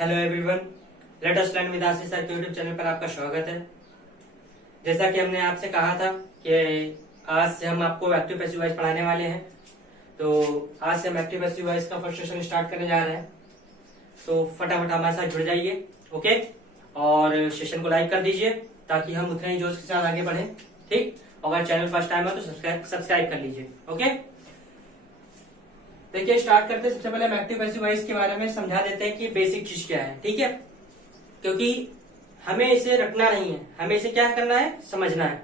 Hello everyone, let us learn with Ashish sir के YouTube channel पर आपका स्वागत है। जैसा कि हमने आपसे कहा था कि आज से हम आपको एक्टिव पैसिव वॉइस पढ़ाने वाले हैं, तो आज से हम एक्टिव पैसिव वॉइस का फर्स्ट सेशन स्टार्ट करने जा रहे हैं। तो फटाफट हमारे साथ जुड़ जाइए, ओके। और सेशन को लाइक कर दीजिए ताकि हम उतने ही जोश के साथ आगे बढ़े, ठीक। अगर चैनल फर्स्ट टाइम है तो सब्सक्राइब कर लीजिए, ओके। देखिए, स्टार्ट करते हैं। सबसे पहले हम एक्टिव पैसिव वॉइस के बारे में समझा देते हैं कि बेसिक चीज क्या है, ठीक है। क्योंकि हमें इसे रटना नहीं है, हमें इसे क्या करना है, समझना है,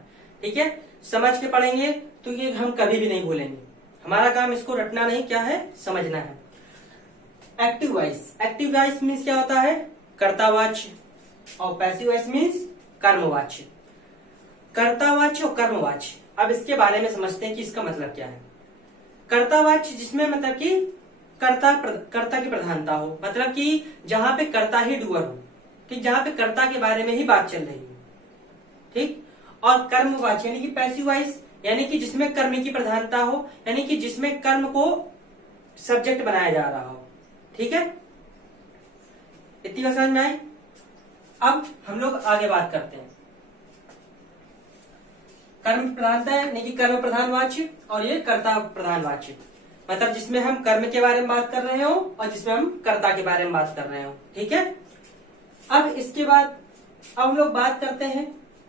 ठीक है। समझ के पढ़ेंगे तो ये हम कभी भी नहीं भूलेंगे। हमारा काम इसको रटना नहीं, क्या है, समझना है। एक्टिव वॉइस मीन्स क्या होता है, कर्तावाच्य, और पैसिव वॉइस मीन्स कर्मवाच्य। कर्तावाच्य और कर्मवाच्य, अब इसके बारे में समझते हैं कि इसका मतलब क्या है। कर्तावाच्य जिसमें मतलब कि कर्ता की प्रधानता हो, मतलब कि जहां पे कर्ता ही डूअर हो, ठीक, जहां पे कर्ता के बारे में ही बात चल रही हो, ठीक। और कर्मवाच्य यानी कि पैसिव वॉइस, यानी कि जिसमें कर्म की प्रधानता हो, यानी कि जिसमें कर्म को सब्जेक्ट बनाया जा रहा हो, ठीक है। इतनी बात समझ में आई। अब हम लोग आगे बात करते हैं। कर्म प्रधानता है यानी कि कर्म प्रधान वाच्य, और ये कर्ता प्रधान वाच्य, मतलब जिसमें हम कर्म के बारे में बात कर रहे हो और जिसमें हम कर्ता के बारे में बात कर रहे हो, ठीक है। अब इसके बाद अब हम लोग बात करते हैं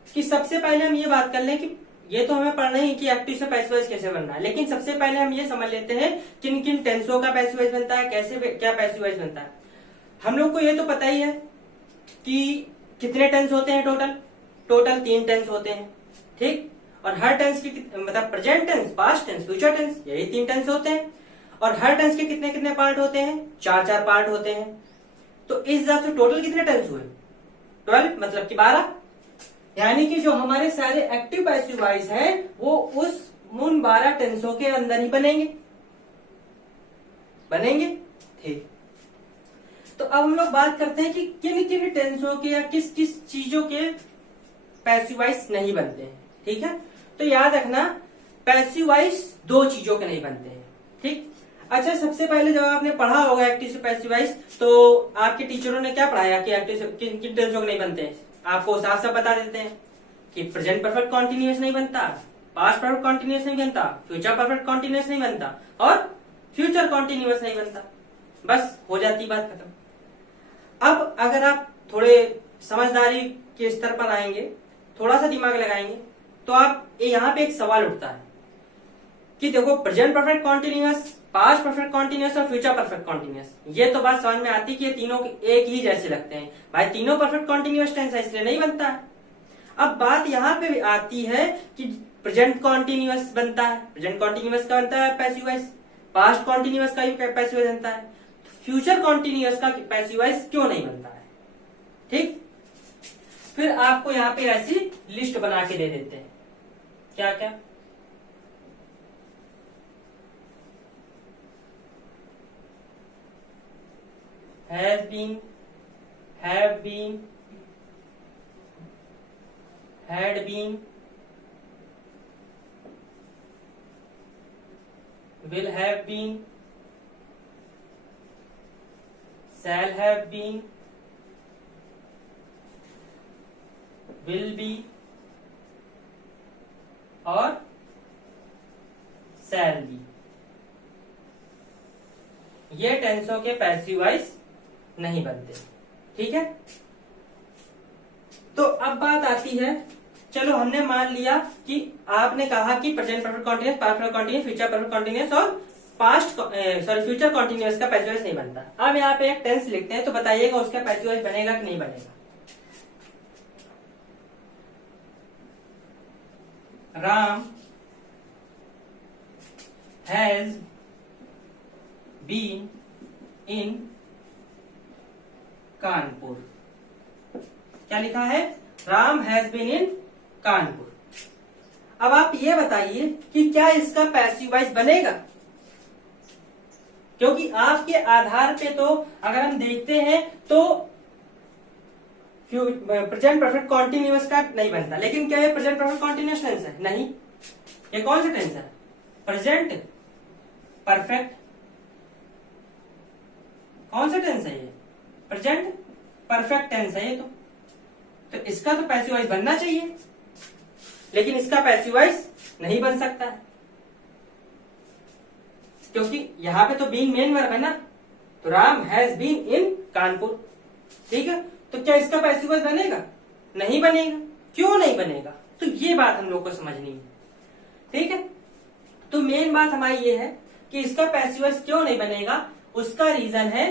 कि सबसे पहले हम ये बात कर लें कि ये तो हमें पढ़ना ही कि एक्टिव से पैसिव वॉइस कैसे बनना है, लेकिन सबसे पहले हम ये समझ लेते हैं किन किन टेंसों का पैसिव वॉइस बनता है, कैसे क्या पैसिव वॉइस बनता है। हम लोग को ये तो पता ही है कि कितने टेंस होते हैं, टोटल 3 टेंस होते हैं, ठीक। और हर टेंस की मतलब present tense, past tense, future tense, यही 3 टेंस होते हैं। और हर टेंस के कितने कितने पार्ट होते हैं, 4 पार्ट होते हैं। तो इस हिसाब से टोटल कितने टेंस हुए, 12, मतलब कि 12। यानी कि जो हमारे सारे एक्टिव पैसिव वॉइस हैं वो उन 12 टेंसों के अंदर ही बनेंगे, ठीक। तो अब हम लोग बात करते हैं कि किन किन टेंसों के या किस किस चीजों के पैसिव वॉइस नहीं बनते हैं, ठीक है। तो याद रखना, पैसिव वॉइस 2 चीजों के नहीं बनते हैं, ठीक। अच्छा, सबसे पहले जब आपने पढ़ा होगा एक्टिव से पैसिव वॉइस, तो आपके टीचरों ने क्या पढ़ाया कि एक्टिव से किन किन टेंसों के नहीं बनते हैं। आपको साफ साफ बता देते हैं कि प्रेजेंट परफेक्ट कॉन्टिन्यूअस नहीं बनता, पास्ट परफेक्ट कॉन्टिन्यूअस नहीं बनता, फ्यूचर परफेक्ट कॉन्टिन्यूअस नहीं बनता, और फ्यूचर कॉन्टिन्यूअस नहीं बनता। बस हो जाती बात खत्म। अब अगर आप थोड़े समझदारी के स्तर पर आएंगे, थोड़ा सा दिमाग लगाएंगे, तो आप यहाँ पे एक सवाल उठता है कि देखो, present perfect continuous, past perfect continuous और फ्यूचर परफेक्ट कॉन्टिन्यूअस, ये तो बात समझ में आती कि ये तीनों एक ही जैसे लगते हैं। भाई तीनों परफेक्ट कॉन्टिन्यूअस टेंस है, इसलिए नहीं बनता है। अब बात यहाँ पे भी आती है कि प्रेजेंट कॉन्टिन्यूअस बनता है, प्रेजेंट कॉन्टिन्यूअस का बनता है पैसिव वॉइस, पास्ट कॉन्टिन्यूअस का भी पैसिव वॉइस बनता है, फ्यूचर कॉन्टिन्यूअस का पैसिव वॉइस क्यों नहीं बनता है, ठीक। फिर आपको यहाँ पे ऐसी लिस्ट बना के दे देते हैं, क्या क्या, has been, have been, had been, will have been, shall have been, will be और shall be, ये टेंसों के पैसिव वॉइस नहीं बनते, ठीक है। तो अब बात आती है, चलो हमने मान लिया कि आपने कहा कि present perfect continuous, past perfect continuous, future perfect continuous और फ्यूचर कॉन्टिन्यूअस का पैसिव वॉइस नहीं बनता। अब यहाँ पे एक टेंस लिखते हैं, तो बताइएगा उसका पैसिव वॉइस बनेगा कि नहीं बनेगा। Ram has been in Kanpur, क्या लिखा है, Ram has been in Kanpur. अब आप ये बताइए कि क्या इसका पैसिव वॉइस बनेगा, क्योंकि आपके आधार पे तो अगर हम देखते हैं तो प्रेजेंट परफेक्ट कॉन्टिन्यूअस का नहीं बनता। लेकिन क्या ये प्रेजेंट परफेक्ट कॉन्टिन्यूअस टेंस है? नहीं। ये कौन सा टेंस है? Present perfect. कौन सा टेंस है ये? प्रेजेंट परफेक्ट टेंस है ये तो इसका तो पैसिव वॉइस बनना चाहिए, लेकिन इसका पैसिव वॉइस नहीं बन सकता है, क्योंकि यहां पे तो बीइंग मेन वर्ब है ना। तो Ram has been in Kanpur, ठीक है। तो क्या इसका पैसिव वॉइस बनेगा? नहीं बनेगा। क्यों नहीं बनेगा? तो ये बात हम लोग को समझनी है, ठीक है। तो मेन बात हमारी ये है कि इसका पैसिव वॉइस क्यों नहीं बनेगा। उसका रीजन है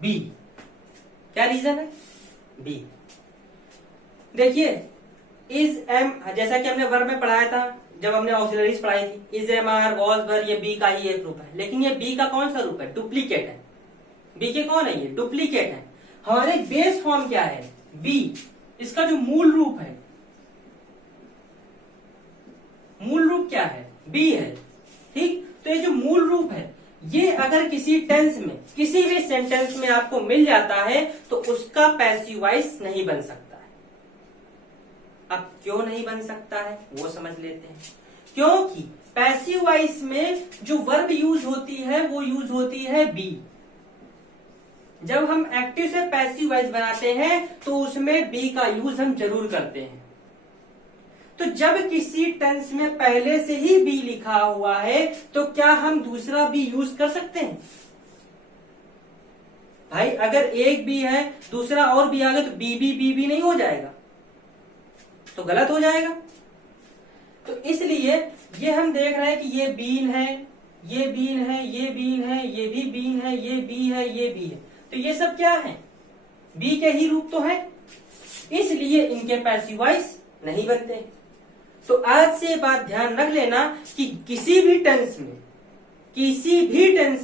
बी। क्या रीजन है? बी। देखिए इज एम, जैसा कि हमने वर्ब में पढ़ाया था जब हमने ऑक्सिलरीज पढ़ाई थी, is am are was were, ये बी का ही एक रूप है। लेकिन ये बी का कौन सा रूप है? डुप्लीकेट है। बी के कौन है? ये डुप्लीकेट है। हमारे बेस फॉर्म क्या है? बी। इसका जो मूल रूप है, मूल रूप क्या है? बी है, ठीक। तो ये जो मूल रूप है, ये अगर किसी टेंस में, किसी भी सेंटेंस में आपको मिल जाता है तो उसका पैसिव वॉइस नहीं बन सकता है। अब क्यों नहीं बन सकता है वो समझ लेते हैं। क्योंकि पैसिव वॉइस में जो वर्ब यूज होती है वो यूज होती है बी। जब हम एक्टिव से पैसिव वॉइस बनाते हैं तो उसमें बी का यूज हम जरूर करते हैं। तो जब किसी टेंस में पहले से ही बी लिखा हुआ है तो क्या हम दूसरा बी यूज कर सकते हैं? भाई अगर एक बी है दूसरा और बी आ गया तो बी नहीं हो जाएगा, तो गलत हो जाएगा। तो इसलिए ये हम देख रहे हैं कि ये बीन है, ये बीन है, ये बीन है, ये भी बीन है, ये बी है, ये बी है। तो ये सब क्या है? बी के ही रूप तो है, इसलिए इनके पैसिव वॉइस नहीं बनते। तो आज से ये बात ध्यान रख लेना कि किसी भी टेंस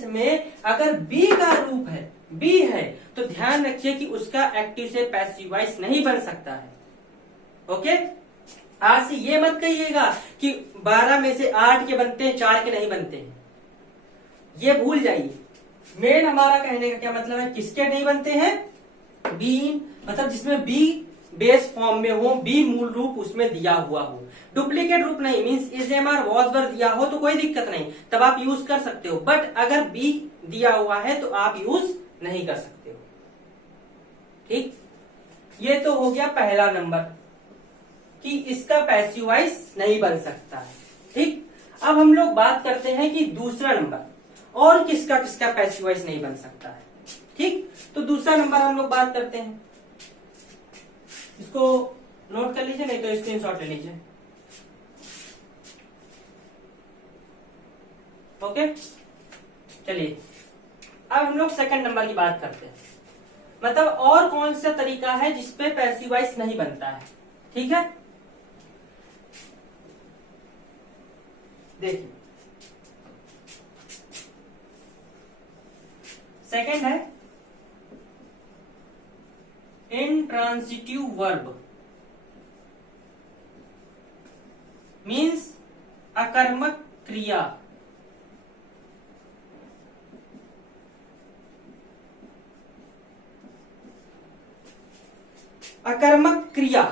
में अगर बी का रूप है, बी है, तो ध्यान रखिए कि उसका एक्टिव से पैसिव वॉइस नहीं बन सकता है। ओके। आज से ये मत कहिएगा कि 12 में से 8 के बनते हैं, 4 के नहीं बनते हैं, ये भूल जाइए। मेन हमारा कहने का क्या मतलब है? किसके नहीं बनते हैं? बी, मतलब जिसमें बी बेस फॉर्म में हो, बी मूल रूप उसमें दिया हुआ हो, डुप्लीकेट रूप नहीं। Means is am are was were दिया हो तो कोई दिक्कत नहीं, तब आप यूज कर सकते हो। बट अगर बी दिया हुआ है तो आप यूज नहीं कर सकते हो, ठीक। ये तो हो गया पहला नंबर कि इसका पैसिव वॉइस नहीं बन सकता है, ठीक। अब हम लोग बात करते हैं कि दूसरा नंबर और किसका किसका पैसिव वॉइस नहीं बन सकता है, ठीक। तो दूसरा नंबर हम लोग बात करते हैं, इसको नोट कर लीजिए, नहीं तो स्क्रीनशॉट ले लीजिए। ओके, चलिए अब हम लोग सेकंड नंबर की बात करते हैं। मतलब और कौन सा तरीका है जिसपे पैसिव वॉइस नहीं बनता है, ठीक है। देखिए सेकंड है इंट्रांसिटिव वर्ब, मीन्स अकर्मक क्रिया। अकर्मक क्रिया,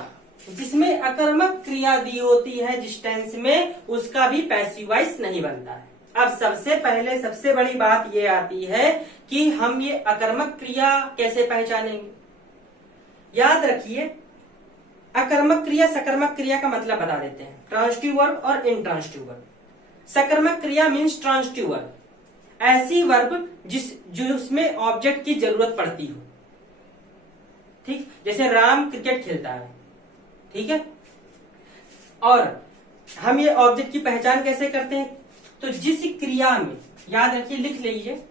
जिसमें अकर्मक क्रिया दी होती है जिस टेंस में, उसका भी पैसिव वॉइस नहीं बनता है। अब सबसे पहले सबसे बड़ी बात ये आती है कि हम ये अकर्मक क्रिया कैसे पहचानेंगे। याद रखिए, अकर्मक क्रिया सकर्मक क्रिया का मतलब बता देते हैं, ट्रांसिटिव वर्ब और इनट्रांसिटिव वर्ब। सकर्मक क्रिया मीन्स ट्रांसिटिव वर्ब, ऐसी वर्ब जिसमें ऑब्जेक्ट की जरूरत पड़ती हो, ठीक। जैसे राम क्रिकेट खेलता है, ठीक है। और हम ये ऑब्जेक्ट की पहचान कैसे करते हैं? तो जिस क्रिया में, याद रखिए, लिख लीजिए,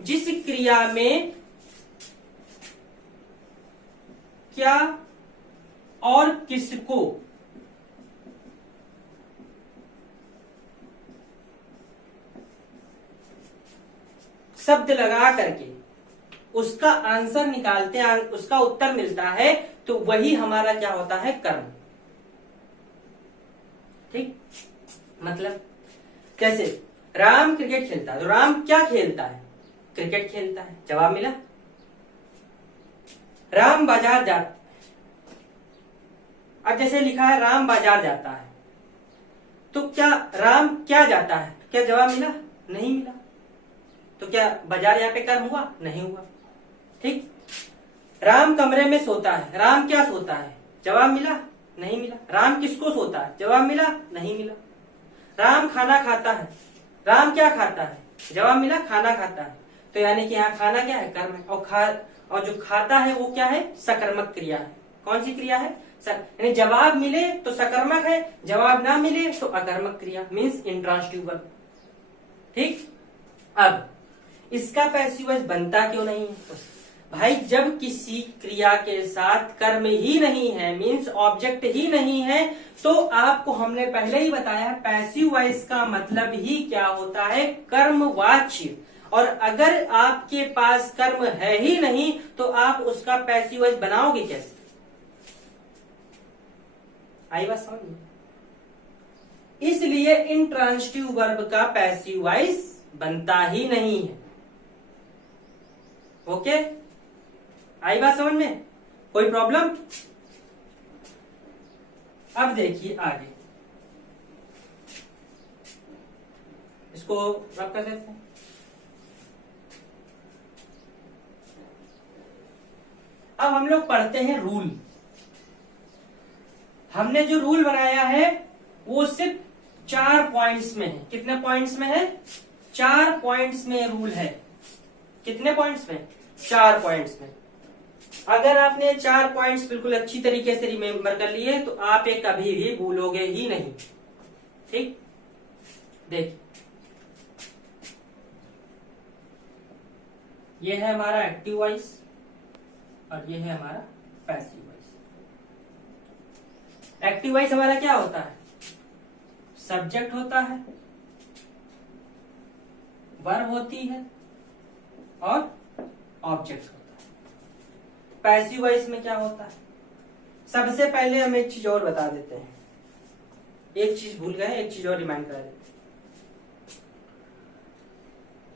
जिस क्रिया में क्या और किसको शब्द लगा करके उसका आंसर निकालते हैं, उसका उत्तर मिलता है, तो वही हमारा क्या होता है? कर्म, ठीक। मतलब जैसे राम क्रिकेट खेलता है, तो राम क्या खेलता है? क्रिकेट खेलता है, जवाब मिला। राम बाजार जाता, अब जैसे लिखा है राम बाजार जाता है, तो क्या राम क्या जाता है? क्या जवाब मिला? नहीं मिला। तो क्या बाजार यहाँ पे कर्म हुआ? नहीं हुआ। ठीक। राम कमरे में सोता है, राम क्या सोता है? जवाब मिला? नहीं मिला। राम किसको सोता है? जवाब मिला? नहीं मिला। राम खाना खाता है, राम क्या खाता है? जवाब मिला? खाना खाता है। तो यानी कि यहाँ खाना क्या है? कर्म है। और जो खाता है वो क्या है? सकर्मक क्रिया है। कौन सी क्रिया है? यानी जवाब मिले तो सकर्मक है, जवाब ना मिले तो अकर्मक क्रिया, मीन्स इंट्रांसिटिव वर्ब। ठीक। अब इसका पैसिव वॉइस बनता क्यों नहीं है? भाई जब किसी क्रिया के साथ कर्म ही नहीं है, मीन्स ऑब्जेक्ट ही नहीं है, तो आपको हमने पहले ही बताया पैसिव वॉइस का मतलब ही क्या होता है? कर्मवाच्य। और अगर आपके पास कर्म है ही नहीं तो आप उसका पैसिव वॉइस बनाओगे कैसे? आई बात समझ में? इसलिए इंट्रांसिटिव वर्ब का पैसिव वॉइस बनता ही नहीं है। ओके, आई बात समझ में? कोई प्रॉब्लम? अब देखिए आगे, इसको रब कर देते हैं। अब हम लोग पढ़ते हैं रूल। हमने जो रूल बनाया है वो सिर्फ 4 पॉइंट्स में है। कितने पॉइंट्स में है? 4 पॉइंट्स में रूल है। कितने पॉइंट्स में? 4 पॉइंट्स में। अगर आपने 4 पॉइंट्स बिल्कुल अच्छी तरीके से रिमेम्बर कर लिए तो आप ये कभी भी भूलोगे ही नहीं। ठीक। देखिए, ये है हमारा एक्टिव वॉइस और ये है हमारा पैसिव वॉइस। एक्टिव वॉइस हमारा क्या होता है? सब्जेक्ट होता है, वर्ब होती है और ऑब्जेक्ट होता है। पैसिव वॉइस में क्या होता है? सबसे पहले हम एक चीज और बता देते हैं। एक चीज भूल गए, एक चीज और रिमाइंड करा देते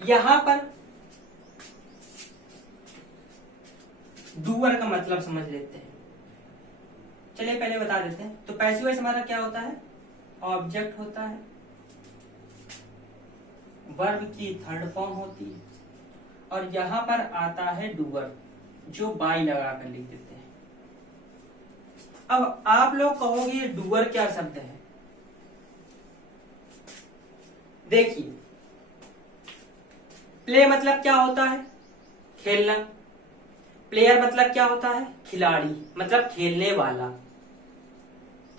हैं। यहां पर डूअर का मतलब समझ लेते हैं। चलिए पहले बता देते हैं। तो पैसिव वॉइस हमारा क्या होता है? ऑब्जेक्ट होता है, वर्ब की थर्ड फॉर्म होती है और यहां पर आता है डूअर, जो बाई लगाकर लिख देते हैं। अब आप लोग कहोगे ये डूअर क्या शब्द है? देखिए, प्ले मतलब क्या होता है? खेलना। प्लेयर मतलब क्या होता है? खिलाड़ी, मतलब खेलने वाला।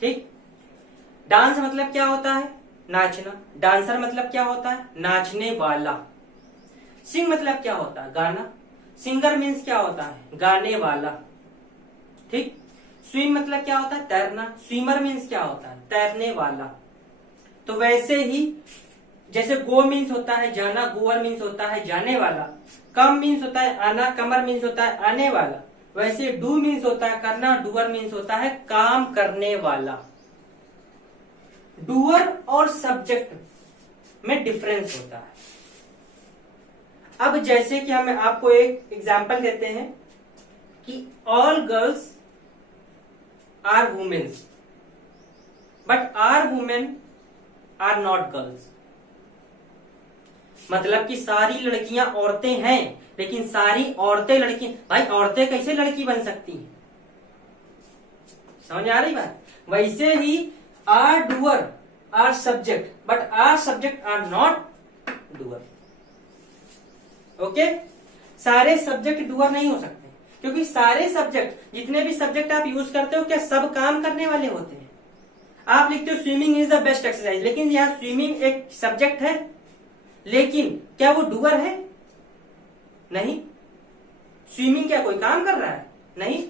ठीक। डांस मतलब क्या होता है? नाचना। डांसर मतलब क्या होता है? नाचने वाला। सिंग मतलब क्या होता है? गाना। सिंगर मीन्स क्या होता है? गाने वाला। ठीक। स्विम मतलब क्या होता है? तैरना। स्विमर मीन्स क्या होता है? तैरने वाला। तो वैसे ही जैसे गो मीन्स होता है जाना, गोअर मीन्स होता है जाने वाला, कम मीन्स होता है आना, कमर मीन्स होता है आने वाला, वैसे डू मीन्स होता है करना, डूअर मीन्स होता है काम करने वाला। डूअर और सब्जेक्ट में डिफरेंस होता है। अब जैसे कि हम आपको एक एग्जांपल देते हैं कि all girls are womens but are women are not girls. मतलब कि सारी लड़कियां औरतें हैं लेकिन सारी औरतें लड़की। भाई औरतें कैसे लड़की बन सकती हैं? समझ आ रही बात? वैसे ही are doer are subject but are subject are not doer. Okay. सारे सब्जेक्ट डूअर नहीं हो सकते क्योंकि सारे सब्जेक्ट, जितने भी सब्जेक्ट आप यूज करते हो, क्या सब काम करने वाले होते हैं? आप लिखते हो swimming is the best exercise, लेकिन यहां स्विमिंग एक सब्जेक्ट है, लेकिन क्या वो डूअर है? नहीं। स्विमिंग क्या कोई काम कर रहा है? नहीं।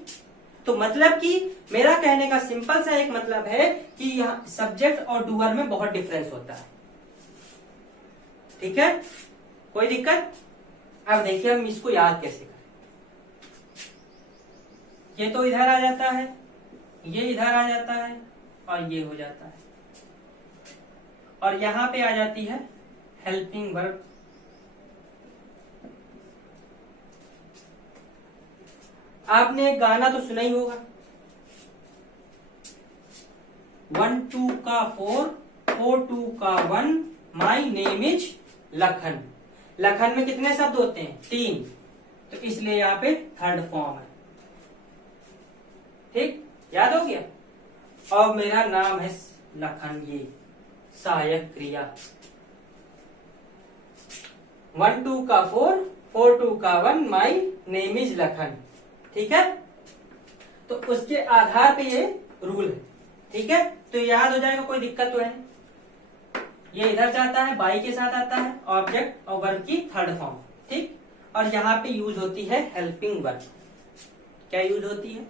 तो मतलब कि मेरा कहने का सिंपल सा एक मतलब है कि यहाँ सब्जेक्ट और डूअर में बहुत डिफरेंस होता है। ठीक है, कोई दिक्कत? अब देखिए हम इसको याद कैसे करें। ये तो इधर आ जाता है, ये इधर आ जाता है और ये हो जाता है, और यहां पे आ जाती है हेल्पिंग वर्ब। आपने गाना तो सुना ही होगा, 1 2 का 4 4 2 का 1 my name is Lakhan. Lakhan में कितने शब्द होते हैं? 3, तो इसलिए यहाँ पे थर्ड फॉर्म है। ठीक, याद हो गया। और मेरा नाम है लखन, ये सहायक क्रिया। 1 2 का 4, 4 2 का 1, माई नेम इज लखन। ठीक है, तो उसके आधार पे ये रूल है। ठीक है, तो याद हो जाएगा, कोई दिक्कत तो है। ये इधर जाता है, बाई के साथ आता है ऑब्जेक्ट और वर्ब की थर्ड फॉर्म। ठीक, और यहाँ पे यूज होती है हेल्पिंग वर्ब। क्या यूज होती है?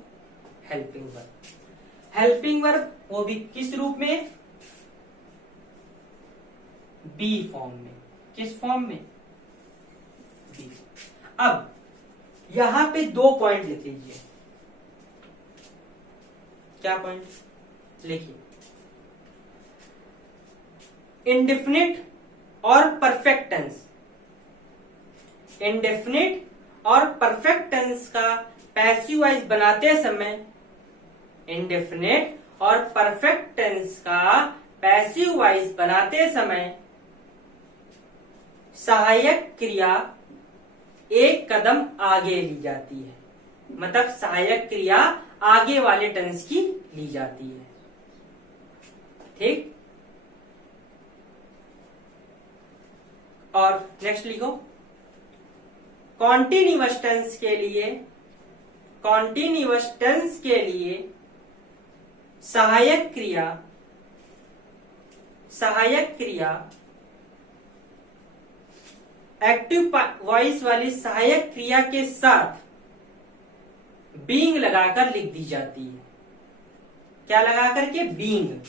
Helping verb. हेल्पिंग वर्ब वो भी किस रूप में? बी फॉर्म में। किस फॉर्म में? बी। अब यहां पे 2 पॉइंट लिख लीजिए। क्या पॉइंट? लिखिए, इंडेफिनिट और परफेक्ट टेंस। इंडेफिनिट और परफेक्ट टेंस का पैसिव वॉइस बनाते समय, इंडेफिनिट और परफेक्ट टेंस का पैसिव वॉइस बनाते समय सहायक क्रिया एक कदम आगे ली जाती है। मतलब सहायक क्रिया आगे वाले टेंस की ली जाती है। ठीक, और नेक्स्ट लिखो, कॉन्टिन्यूअस टेंस के लिए, कॉन्टिन्यूअस टेंस के लिए सहायक क्रिया, सहायक क्रिया एक्टिव वॉइस वाली सहायक क्रिया के साथ बीइंग लगाकर लिख दी जाती है। क्या लगा करके? Being,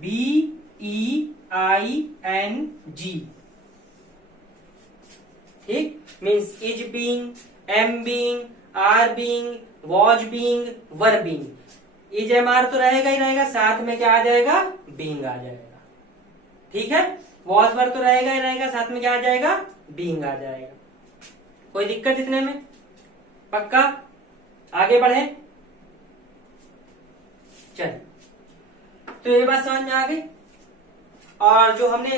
BEING। ठीक, means is being, am being, are being, was being, were being. Is am are तो रहेगा ही रहेगा, साथ में क्या आ जाएगा? बीइंग आ जाएगा। ठीक है, वॉज वर तो रहेगा ही रहेगा, साथ में क्या आ जाएगा? बीइंग आ जाएगा। कोई दिक्कत इतने में? पक्का? आगे बढ़े, चल। तो ये बात समझ में आ गई। और जो हमने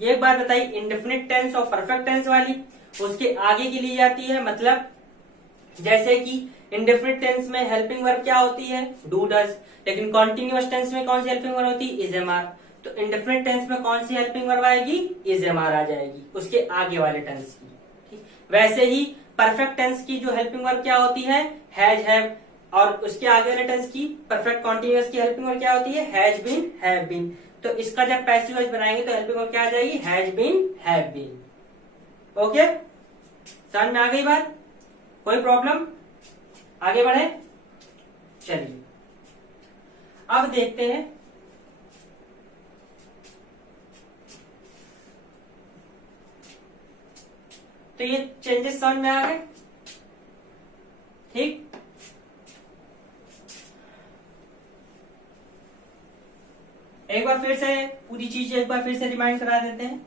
ये बात बताई इंडेफिनिट टेंस और परफेक्ट टेंस वाली, उसके आगे की ली जाती है। मतलब जैसे कि इंडेफिनिट टेंस में हेल्पिंग वर्ब क्या होती है? Do does. लेकिन कॉन्टिन्यूअस टेंस में कौन सी हेल्पिंग वर्ब होती है? Is am are. तो इंडेफिनिट टेंस में कौन सी हेल्पिंग वर्ब आएगी? इज एम आर आ जाएगी, उसके आगे वाले टेंस की। ठीक, वैसे ही परफेक्ट टेंस की जो हेल्पिंग वर्ब क्या होती है? Has, have. और उसके आगे वाले टेंस की परफेक्ट कॉन्टिन्यूअस की हेल्पिंग वर्ब क्या होती है? Has been, have been. तो इसका जब पैसिव वॉइस बनाएंगे तो हेल्पिंग वर्ब क्या आ जाएगी? Has been, have been. Okay, समझ में आ गई बात? कोई प्रॉब्लम? आगे बढ़े, चलिए अब देखते हैं तो ये चेंजेस समझ में आ गए। ठीक, एक बार फिर से पूरी चीज एक बार फिर से रिमाइंड करा देते हैं।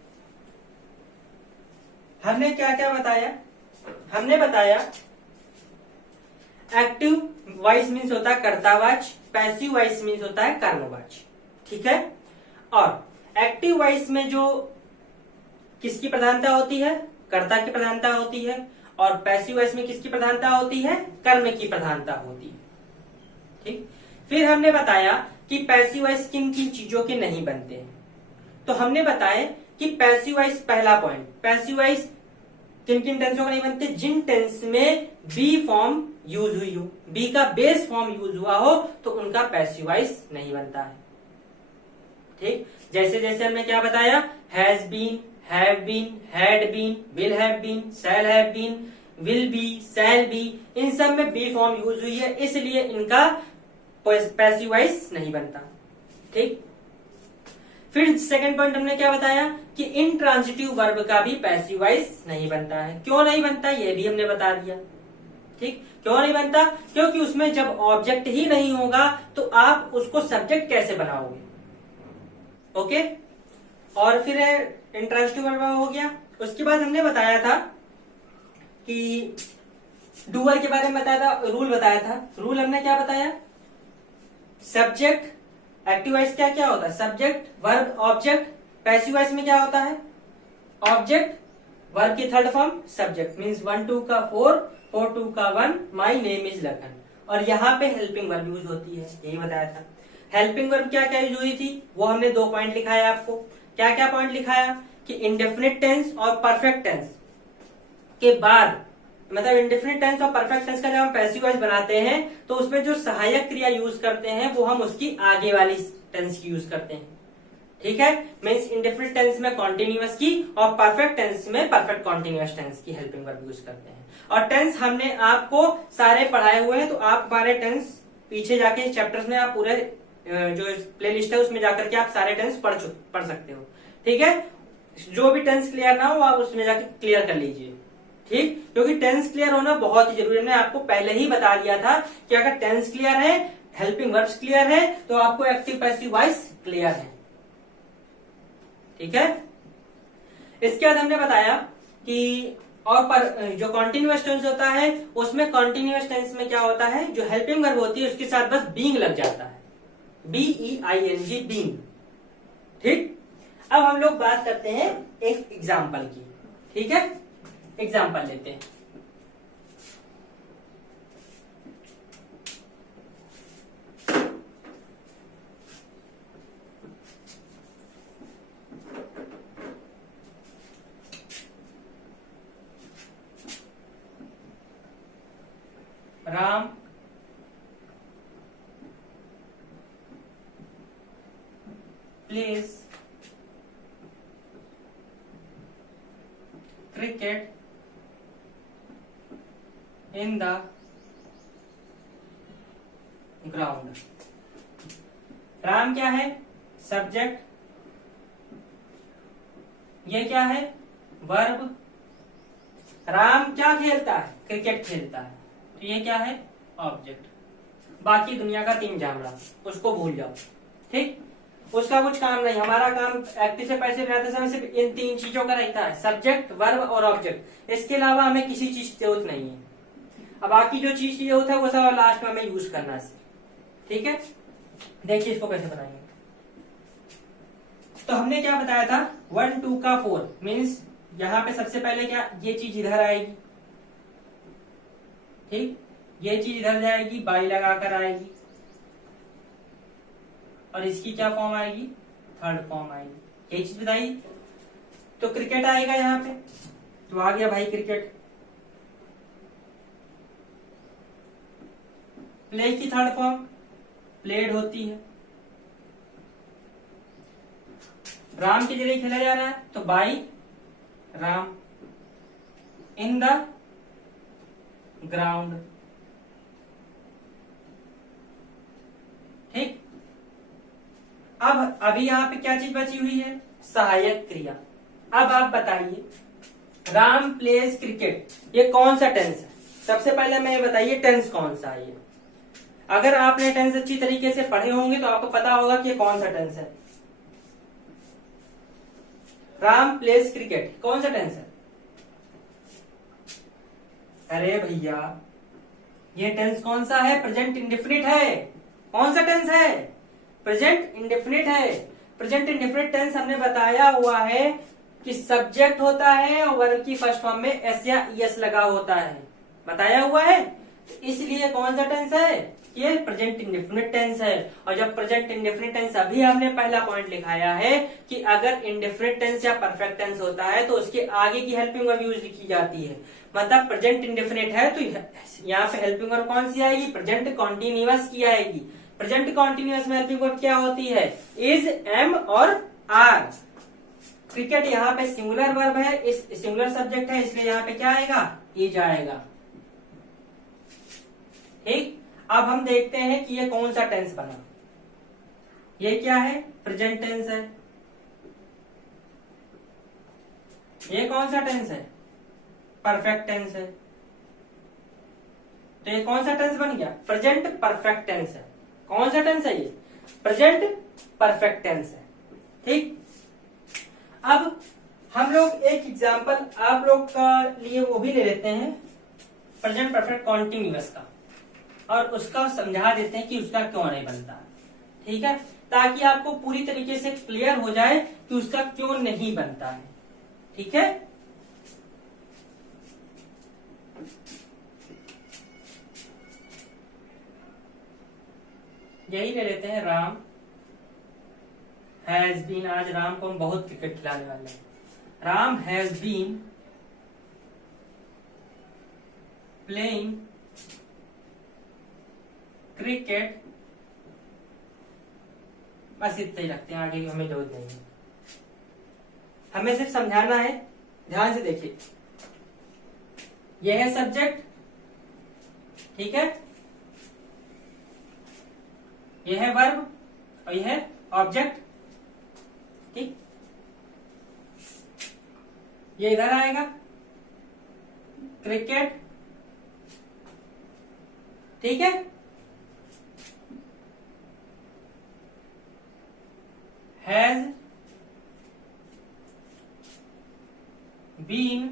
हमने क्या क्या बताया? हमने बताया एक्टिव वॉइस मीन्स होता है कर्तावाच, पैसिव वॉइस मीन्स होता है कर्मवाच। ठीक है, और एक्टिव वॉइस में जो किसकी प्रधानता होती है? कर्ता की प्रधानता होती है। और पैसिव वॉइस में किसकी प्रधानता होती है? कर्म की प्रधानता होती है। ठीक, फिर हमने बताया कि पैसिव वॉइस किन किन चीजों के नहीं बनते हैं। तो हमने बताया कि पैसिव वॉइस, पहला पॉइंट, पैसिव वॉइस किन किन टेंसों का नहीं बनते? जिन टेंस में बी फॉर्म यूज हुई हो, बी का बेस फॉर्म यूज हुआ हो, तो उनका पैसिव वॉइस नहीं बनता है। ठीक, जैसे जैसे हमने क्या बताया? Has been, have been, had been, will have been, shall have been, will be, shall be, इन सब में बी फॉर्म यूज हुई है, इसलिए इनका पैसिव वॉइस नहीं बनता। ठीक, फिर सेकंड पॉइंट हमने क्या बताया कि इंट्रांजिटिव वर्ब का भी पैसिव वॉइस नहीं बनता है। क्यों नहीं बनता? ये भी हमने बता दिया। ठीक, क्यों नहीं बनता? क्योंकि उसमें जब ऑब्जेक्ट ही नहीं होगा तो आप उसको सब्जेक्ट कैसे बनाओगे? ओके, और फिर इंट्रांजिटिव वर्ब हो गया। उसके बाद हमने बताया था कि डूअर के बारे में बताया था, रूल बताया था। रूल हमने क्या बताया? सब्जेक्ट, एक्टिव वॉइस क्या क्या होता है? Subject, verb, object. Passive voice में क्या होता है? ऑब्जेक्ट, वर्ब की थर्ड फॉर्म सब्जेक्ट, मीन्स 1 2 का 4, 4 2 का 1, माई नेम इज लखन। और यहाँ पे हेल्पिंग वर्ब यूज होती है, यही बताया था। हेल्पिंग वर्ब क्या क्या यूज हुई थी वो हमने 2 पॉइंट लिखाया आपको। क्या क्या पॉइंट लिखाया कि इंडेफिनिट टेंस और परफेक्ट टेंस के बाद, मतलब इंडेफिनिट टेंस और परफेक्ट टेंस का जब हम पैसिव वॉइस बनाते हैं तो उसमें जो सहायक क्रिया यूज करते हैं वो हम उसकी आगे वाली टेंस की यूज करते हैं। ठीक है, मीन्स इंडेफिनिट टेंस में कॉन्टिन्यूअस की और परफेक्ट टेंस में परफेक्ट कॉन्टिन्यूअस टेंस की हेल्पिंग वर्ब यूज करते हैं। और टेंस हमने आपको सारे पढ़ाए हुए हैं, तो आप हमारे टेंस पीछे जाके चैप्टर्स में आप पूरे जो प्ले लिस्ट है उसमें जाकर के आप सारे टेंस पढ़ सकते हो। ठीक है, जो भी टेंस क्लियर ना हो आप उसमें जाके क्लियर कर लीजिए। ठीक, क्योंकि टेंस क्लियर होना बहुत ही जरूरी है। मैंने आपको पहले ही बता दिया था कि अगर टेंस क्लियर है, हेल्पिंग वर्ब्स क्लियर है, तो आपको एक्टिव पैसिव वॉइस क्लियर है। ठीक है, इसके बाद हमने बताया कि और जो कॉन्टिन्यूअस टेंस होता है उसमें कॉन्टिन्यूअस टेंस में क्या होता है, जो हेल्पिंग वर्ब होती है उसके साथ बस बीइंग लग जाता है, BEING, बीइंग। ठीक, अब हम लोग बात करते हैं एक एग्जाम्पल की। ठीक है, एग्जाम्पल लेते हैं। Ram pledge cricket in the ground. Ram क्या है, सब्जेक्ट, ये क्या है, वर्ब। राम क्या खेलता है, क्रिकेट खेलता है, तो ये क्या है, ऑब्जेक्ट। बाकी दुनिया का 3 जामड़ा उसको भूल जाओ। ठीक, उसका कुछ काम नहीं, हमारा काम एक्टिव से पैसिव बनाते समय सिर्फ इन 3 चीजों का रहता है, सब्जेक्ट, वर्ब और ऑब्जेक्ट। इसके अलावा हमें किसी चीज की जरूरत नहीं है। अब बाकी जो चीज की जरूरत है वो सब लास्ट में हमें यूज करना है। ठीक है, देखिए इसको कैसे बनाएंगे। तो हमने क्या बताया था, 1 2 का 4, मीन्स यहाँ पे सबसे पहले क्या, ये चीज इधर आएगी। ठीक, ये चीज इधर जाएगी, बाई लगाकर आएगी, और इसकी क्या फॉर्म आएगी, थर्ड फॉर्म आएगी। ये चीज बताई। तो क्रिकेट आएगा यहाँ पे, तो आ गया भाई क्रिकेट। प्ले की थर्ड फॉर्म प्लेड होती है। राम के जरिए खेला जा रहा है, तो by Ram in the ground. ठीक, अब अभी यहाँ पे क्या चीज बची हुई है, सहायक क्रिया। अब आप बताइए, राम प्लेज क्रिकेट, ये कौन सा टेंस है? सबसे पहले मैं बताइए टेंस कौन सा है ये। अगर आपने टेंस अच्छी तरीके से पढ़े होंगे तो आपको पता होगा कि ये कौन सा टेंस है। राम प्लेज क्रिकेट कौन सा टेंस है? अरे भैया, ये टेंस कौन सा है? प्रेजेंट इंडेफिनिट है। कौन सा टेंस है? प्रेजेंट इंडेफिनिट है। प्रेजेंट इंडेफिनिट टेंस हमने बताया हुआ है कि सब्जेक्ट होता है और वर्ब की फर्स्ट फॉर्म में एस या ईएस लगा होता है, बताया हुआ है। तो इसलिए कौन सा टेंस है? ये प्रेजेंट इंडेफिनिट टेंस है। और जब प्रेजेंट इंडेफिनिट टेंस, अभी हमने पहला पॉइंट लिखाया है कि अगर इंडेफिनिट टेंस या परफेक्ट टेंस होता है तो उसके आगे की हेल्पिंग वर्ब यूज की जाती है। मतलब प्रेजेंट इंडेफिनिट है तो यहाँ पे हेल्पिंग वर्ब कौन सी आएगी? प्रेजेंट कॉन्टिन्यूअस की आएगी। प्रेजेंट कॉन्टिन्यूअस में हेल्पिंग वर्ब क्या होती है? इज, एम और आर। क्रिकेट यहाँ पे सिंगुलर वर्ब है, इस सिंगुलर सब्जेक्ट है, इसलिए यहाँ पे क्या आएगा? इज आएगा। ठीक, अब हम देखते हैं कि ये कौन सा टेंस बना। ये क्या है? प्रेजेंट टेंस है। ये कौन सा टेंस है? परफेक्ट टेंस है। तो ये कौन सा टेंस बन गया? प्रेजेंट परफेक्ट टेंस है। कौन सा टेंस है ये? प्रेजेंट परफेक्ट टेंस है। ठीक, अब हम लोग एक एग्जांपल आप लोग का लिए वो भी ले लेते हैं, प्रेजेंट परफेक्ट कॉन्टिन्यूअस का, और उसका समझा देते हैं कि उसका क्यों नहीं बनता। ठीक है, ताकि आपको पूरी तरीके से क्लियर हो जाए कि उसका क्यों नहीं बनता है। ठीक है। यही ले लेते हैं राम हैज बीन। आज राम को हम बहुत क्रिकेट खिलाने वाले हैं। Ram has been playing cricket. बस इतना ही रखते हैं, आगे हमें जरूरत नहीं है। हमें सिर्फ समझाना है, ध्यान से देखिए। यह है सब्जेक्ट, ठीक है, यह है वर्ब और यह है ऑब्जेक्ट, ठीक। ये इधर आएगा क्रिकेट, ठीक है। हैज बीन,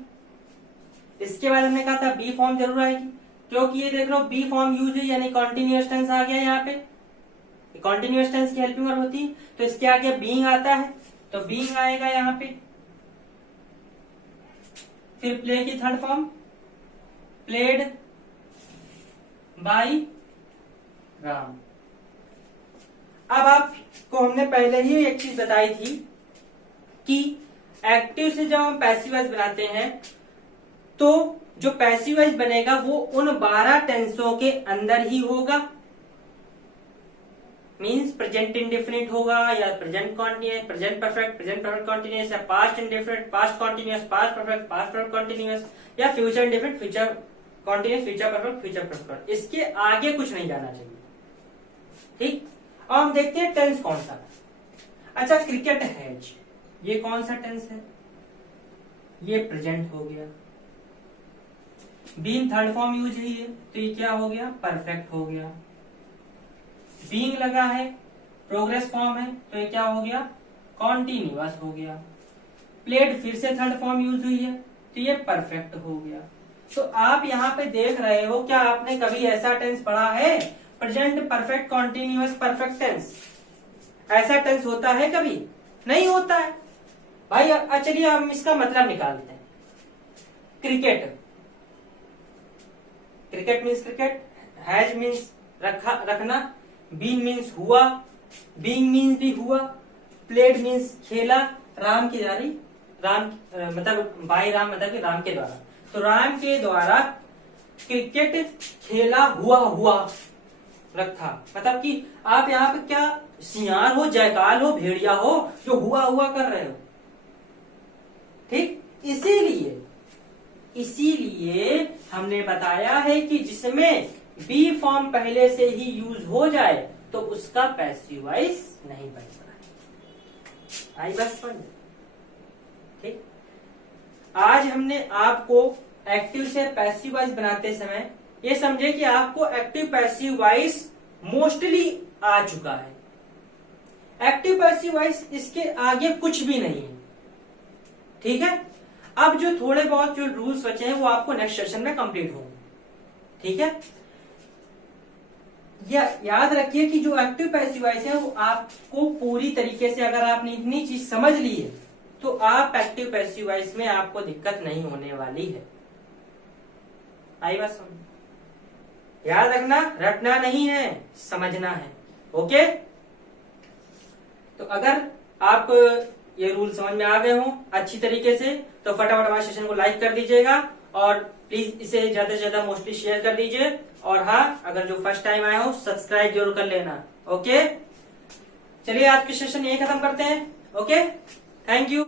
इसके बाद हमने कहा था बी फॉर्म जरूर आएगी, क्योंकि ये देख लो बी फॉर्म यूज हुई यानी कॉन्टिन्यूअस टेंस आ गया। यहाँ पे कॉन्टिन्यूअस टेंस की हेल्पिंग वर्ब होती है, तो इसके आगे बीइंग आता है, तो बीइंग आएगा यहाँ पे। फिर प्ले की third form played by Ram. अब आपको हमने पहले ही एक चीज बताई थी कि एक्टिव से जब हम पैसिव वॉइस बनाते हैं तो जो पैसिव वॉइस बनेगा वो उन 12 टेंसों के अंदर ही होगा। मींस प्रेजेंट इंडेफिनिट होगा या present continuous, present perfect continuous, या past indefinite, past continuous, past perfect continuous, या future indefinite, future continuous, future perfect. इसके आगे कुछ नहीं जाना चाहिए, ठीक। और हम देखते हैं टेंस कौन सा। अच्छा, क्रिकेट हैज, ये कौन सा टेंस है? ये प्रेजेंट हो गया। बीइंग थर्ड फॉर्म यूज हुई है, तो ये क्या हो गया? परफेक्ट हो गया। बीइंग लगा है, प्रोग्रेस फॉर्म है, तो ये क्या हो गया? कॉन्टिन्यूअस हो गया। प्लेड फिर से थर्ड फॉर्म यूज हुई है, तो ये परफेक्ट हो गया। तो आप यहाँ पे देख रहे हो, क्या आपने कभी ऐसा टेंस पढ़ा है? Present perfect continuous perfect tense, ऐसा टेंस होता है कभी? नहीं होता है भाई। चलिए हम इसका मतलब निकालते हैं। Cricket, cricket means cricket, has means रखना, बीन मीन्स हुआ, बीइंग मीन्स भी हुआ, प्लेड मीन्स खेला, राम की जारी, राम मतलब बाई राम मतलब कि राम के द्वारा। तो राम के द्वारा क्रिकेट खेला हुआ रखा, मतलब कि आप यहाँ पे क्या सियार हो, जयकाल हो, भेड़िया हो, जो हुआ कर रहे हो, ठीक। इसीलिए हमने बताया है कि जिसमें बी फॉर्म पहले से ही यूज हो जाए तो उसका पैसिव वॉइस नहीं बनता है। आई बस समझ, ठीक। आज हमने आपको एक्टिव से पैसिव वॉइस बनाते समय ये समझे कि आपको एक्टिव पैसिव वॉइस मोस्टली आ चुका है। एक्टिव पैसिव वॉइस इसके आगे कुछ भी नहीं है, ठीक है। अब जो थोड़े बहुत जो रूल्स बचे हैं वो आपको नेक्स्ट सेशन में कंप्लीट होंगे, ठीक है। याद रखिए कि जो एक्टिव पैसिव वॉइस है वो आपको पूरी तरीके से, अगर आपने इतनी चीज समझ ली है तो आप एक्टिव पैसिव वॉइस में आपको दिक्कत नहीं होने वाली है। आई बात समझ? याद रटना नहीं है, समझना है, ओके। तो अगर आप ये रूल समझ में आ गए हो अच्छी तरीके से तो फटाफट हमारे सेशन को लाइक कर दीजिएगा और प्लीज इसे ज्यादा से ज्यादा मोस्टली शेयर कर दीजिए। और हाँ, अगर जो फर्स्ट टाइम आए हो सब्सक्राइब जरूर कर लेना, ओके। चलिए आज के सेशन यही खत्म करते हैं, ओके। Thank you.